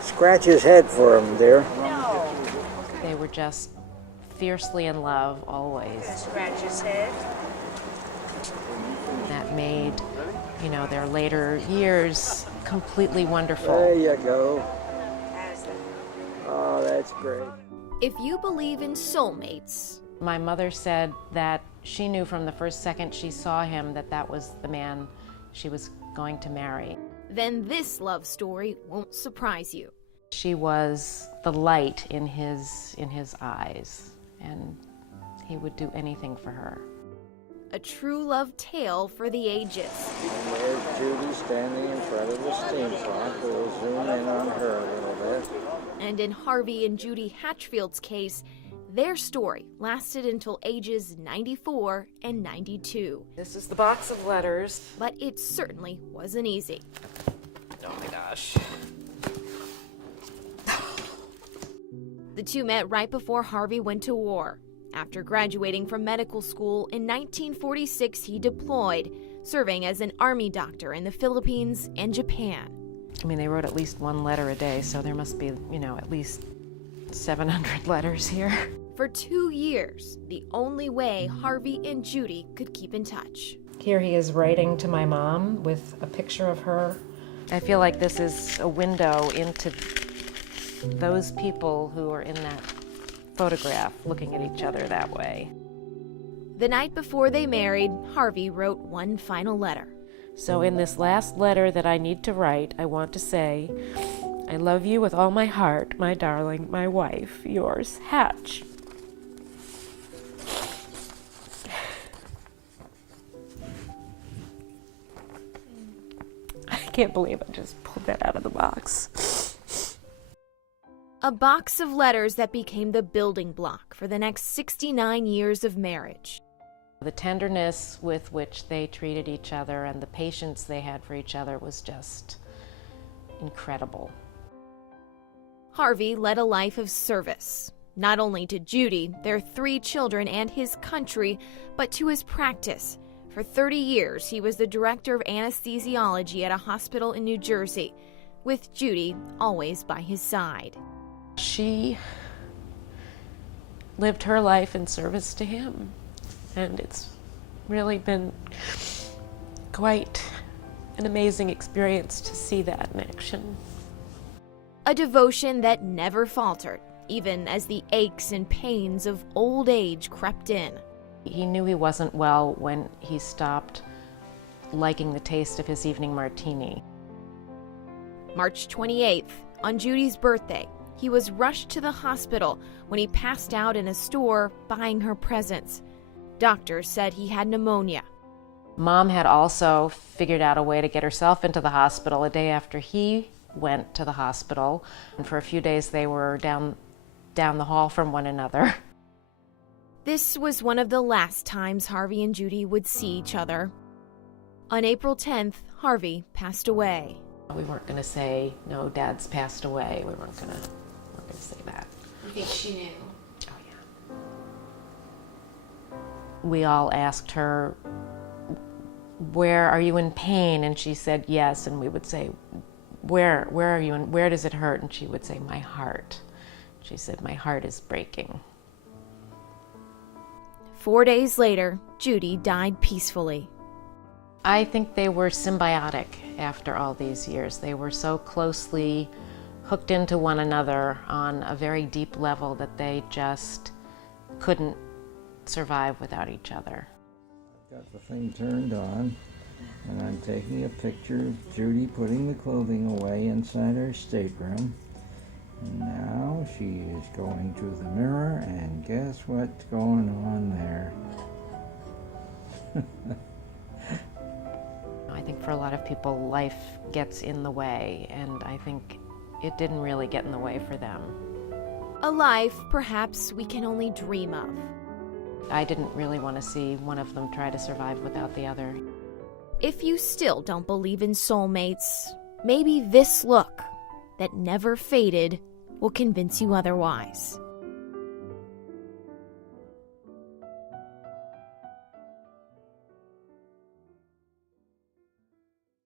Scratch his head for him, dear. No. They were just fiercely in love, always. Scratch his head. That made, their later years completely wonderful. There you go. Oh, that's great. If you believe in soulmates, My mother said that she knew from the first second she saw him that was the man she was going to marry. then this love story won't surprise you. She was the light in his eyes, and he would do anything for her. A true love tale for the ages. And there's Judy standing in front of the steam clock. We'll zoom in on her a little bit. And in Harvey and Judy Hatchfield's case, their story lasted until ages 94 and 92. This is the box of letters. But it certainly wasn't easy. Oh my gosh. The two met right before Harvey went to war. After graduating from medical school in 1946, he deployed, serving as an army doctor in the Philippines and Japan. I mean, they wrote at least one letter a day, so there must be, at least 700 letters here. For 2 years, the only way Harvey and Judy could keep in touch. Here he is writing to my mom with a picture of her. I feel like this is a window into those people who are in that photograph looking at each other that way. The night before they married, Harvey wrote one final letter. So in this last letter that I need to write, I want to say, I love you with all my heart, my darling, my wife, yours, Hatch. I can't believe I just pulled that out of the box. A box of letters that became the building block for the next 69 years of marriage. The tenderness with which they treated each other and the patience they had for each other was just incredible. Harvey led a life of service, not only to Judy, their 3 children, and his country, but to his practice. For 30 years, he was the director of anesthesiology at a hospital in New Jersey, with Judy always by his side. She lived her life in service to him, and it's really been quite an amazing experience to see that in action. A devotion that never faltered, even as the aches and pains of old age crept in. He knew he wasn't well when he stopped liking the taste of his evening martini. March 28th, on Judy's birthday, he was rushed to the hospital when he passed out in a store buying her presents. Doctors said he had pneumonia. Mom had also figured out a way to get herself into the hospital a day after he went to the hospital, and for a few days they were down the hall from one another. This was one of the last times Harvey and Judy would see each other. On April 10th, Harvey passed away. We weren't going to say, no, Dad's passed away. We weren't going to say that. You think she knew? Oh, yeah. We all asked her, where are you in pain? And she said, yes. And we would say, where are you and where does it hurt? And she would say, my heart. She said, my heart is breaking. 4 days later, Judy died peacefully. I think they were symbiotic after all these years. They were so closely hooked into one another on a very deep level that they just couldn't survive without each other. I've got the thing turned on, and I'm taking a picture of Judy putting the clothing away inside her stateroom. And now she is going to the mirror, and guess what's going on there? I think for a lot of people, life gets in the way, and I think it didn't really get in the way for them. A life perhaps we can only dream of. I didn't really want to see one of them try to survive without the other. If you still don't believe in soulmates, maybe this look that never faded will convince you otherwise.